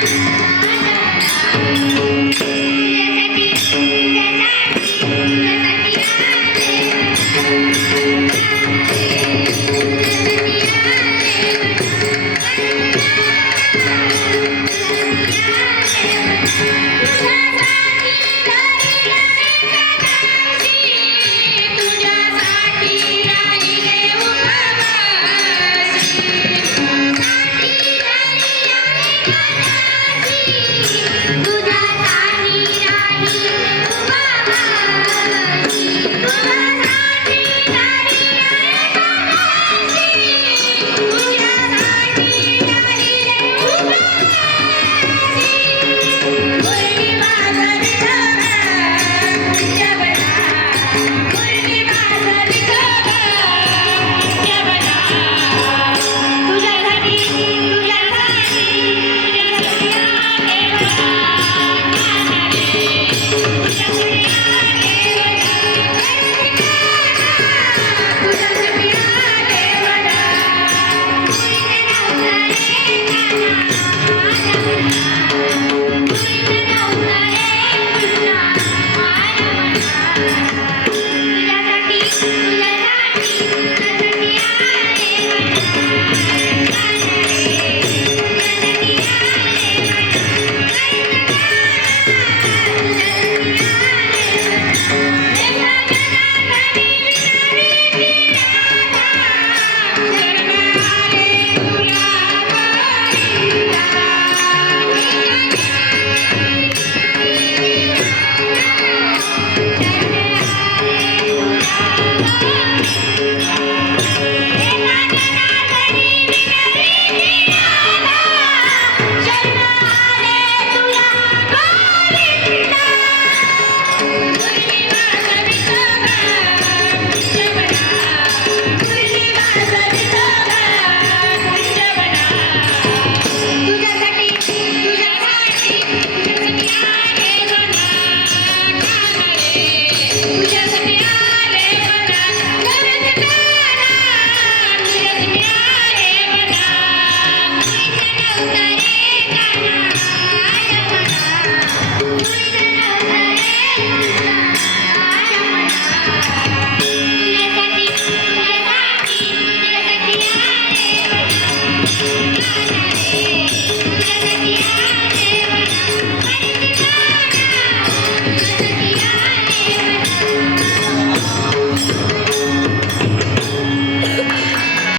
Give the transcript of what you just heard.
thank you Thank yeah. you.